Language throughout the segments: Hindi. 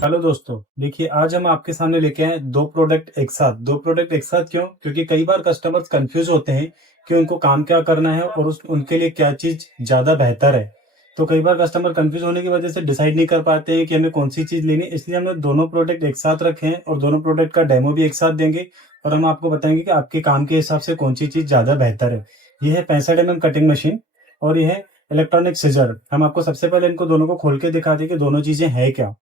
हेलो दोस्तों, देखिए आज हम आपके सामने लेके आए हैं 2 प्रोडक्ट एक साथ। 2 प्रोडक्ट एक साथ क्यों? क्योंकि कई बार कस्टमर्स कन्फ्यूज़ होते हैं कि उनको काम क्या करना है और उस उनके लिए क्या चीज़ ज़्यादा बेहतर है। तो कई बार कस्टमर कन्फ्यूज़ होने की वजह से डिसाइड नहीं कर पाते हैं कि हमें कौन-सी चीज़ लेनी है, इसलिए हमने दोनों प्रोडक्ट एक साथ रखे हैं और दोनों प्रोडक्ट का डेमो भी एक साथ देंगे और हम आपको बताएँगे कि आपके काम के हिसाब से कौन-सी चीज़ ज़्यादा बेहतर है। ये है 65 एमएम कटिंग मशीन और ये है इलेक्ट्रॉनिक सीज़र। हम आपको सबसे पहले इनको दोनों को खोल के दिखा दें कि दोनों चीज़ें हैं क्या?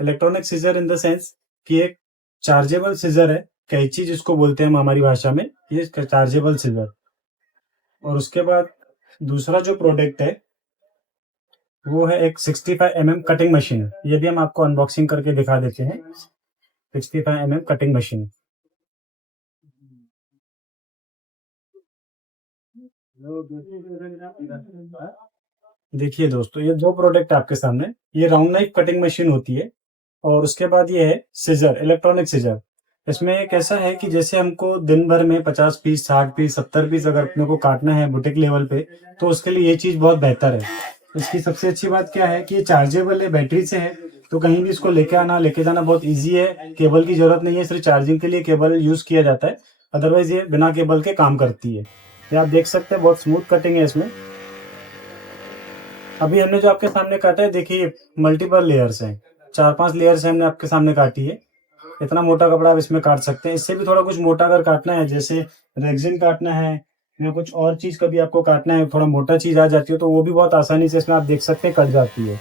Electronic seizure in the sense कि एक चार्जेबल सीजर है, कैंची जिसको बोलते हैं हम हमारी भाषा में, ये इसका चार्जेबल सीजर। और उसके बाद दूसरा जो प्रोडक्ट है, वो है एक 65 एमएम कटिंग मशीन। ये भी हम आपको अनबॉक्सिंग करके दिखा देते हैं। 65 एमएम कटिंग मशीन। देखिए दोस्तों, ये 2 प्रोडक्ट आपके सामने। ये राउंड नाइफ कटिंग मशीन होती है और उसके बाद ये है सीज़र, इलेक्ट्रॉनिक सीज़र। इसमें एक ऐसा है कि जैसे हमको दिन भर में 50 पीस, 60 पीस, 70 पीस अगर अपने को काटना है बुटीक लेवल पे, तो उसके लिए ये चीज़ बहुत बेहतर है। इसकी सबसे अच्छी बात क्या है कि ये चार्जेबल है, बैटरी से है, तो कहीं भी इसको लेके आना, लेके जाना बहुत ईज़ी है। केबल की ज़रूरत नहीं है, सिर्फ़ चार्जिंग के लिए केबल यूज़ किया जाता है। अदरवाइज़ ये बिना केबल के काम करती है। ये आप देख सकते हैं, बहुत स्मूथ कटिंग है इसमें। अभी हमने जो आपके सामने काटा है, देखिए मल्टीपल लेयर्स हैं। 4-5 लेयर्स हमने आपके सामने काटी है। इतना मोटा कपड़ा आप इसमें काट सकते हैं। इससे भी थोड़ा कुछ मोटा अगर काटना है, जैसे रेक्सिन काटना है या कुछ और चीज़ कभी आपको काटना है, थोड़ा मोटा चीज़ आ जाती है, तो वो भी बहुत आसानी से इसमें आप देख सकते हैं कट जाती है।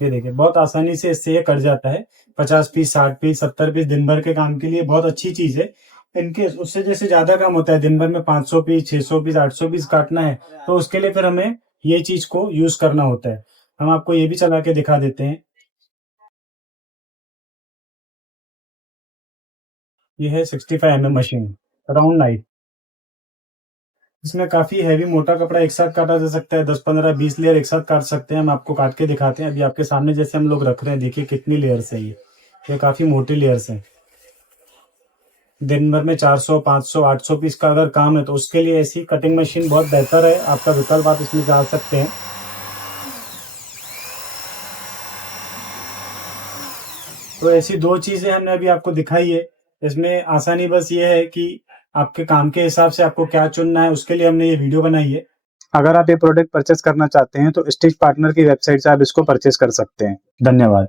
ये देखिए, बहुत आसानी से इससे ये कट जाता है। 50 पीस, 60 पीस, 70 पीस दिन भर के काम के लिए बहुत अच्छी चीज़ है। इन केस उससे जैसे ज़्यादा काम होता है, दिन भर में 500 पीस, 600 पीस, 800 पीस काटना है, तो उसके लिए फिर हमें ये चीज़ को यूज़ करना होता है। हम आपको ये भी चला के दिखा देते हैं। ये है 65 एमएम मशीन, राउंड नाइफ। इसमें काफ़ी हेवी मोटा कपड़ा एक साथ काटा जा सकता है, 10, 15, 20 लेयर एक साथ काट सकते हैं। हम आपको काट के दिखाते हैं। अभी आपके सामने जैसे हम लोग रख रहे हैं, देखिए कितनी लेयर्स है ये। ये काफ़ी मोटी लेयर्स हैं। दिन भर में 400, 500, 800 पीस का अगर काम है, तो उसके लिए ऐसी कटिंग मशीन बहुत बेहतर है। आपका विकल्प आप इसमें डाल सकते हैं। तो ऐसी 2 चीज़ें हमने अभी आपको दिखाई है। इसमें आसानी बस ये है कि आपके काम के हिसाब से आपको क्या चुनना है, उसके लिए हमने ये वीडियो बनाई है। अगर आप ये प्रोडक्ट परचेज़ करना चाहते हैं, तो स्टिच पार्टनर की वेबसाइट से आप इसको परचेज़ कर सकते हैं। धन्यवाद।